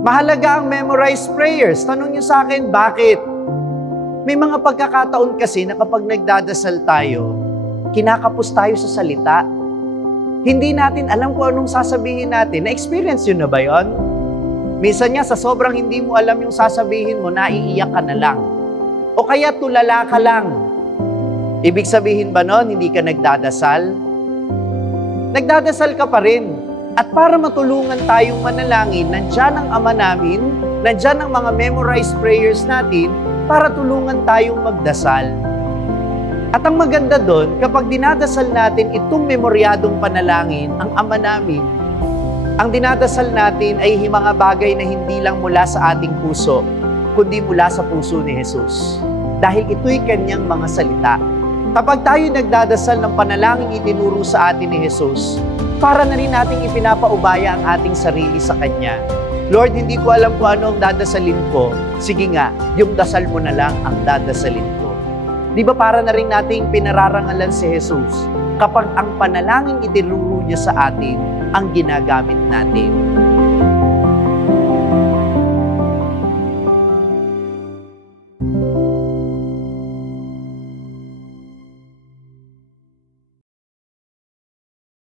Mahalaga ang memorized prayers. Tanong niyo sa akin, bakit? May mga pagkakataon kasi na kapag nagdadasal tayo, kinakapos tayo sa salita. Hindi natin alam kung anong sasabihin natin. Na-experience yun na ba yun? Minsan nga, sa sobrang hindi mo alam yung sasabihin mo, naiiyak ka na lang. O kaya tulala ka lang. Ibig sabihin ba nun, hindi ka nagdadasal? Nagdadasal ka pa rin. At para matulungan tayong manalangin, nandyan ang Ama namin, nandyan ang mga memorized prayers natin para tulungan tayong magdasal. At ang maganda doon, kapag dinadasal natin itong memoryadong panalangin, ang Ama namin, ang dinadasal natin ay mga bagay na hindi lang mula sa ating puso, kundi mula sa puso ni Jesus. Dahil ito'y kanyang mga salita. Kapag tayo nagdadasal ng panalangin itinuro sa atin ni Jesus, para na rin nating ipinapaubaya ang ating sarili sa Kanya. Lord, hindi ko alam kung ano ang dadasalin ko. Sige nga, yung dasal mo na lang ang dadasalin ko. Di ba para na rin nating pinararangalan si Jesus kapag ang panalangin itinuro niya sa atin ang ginagamit natin?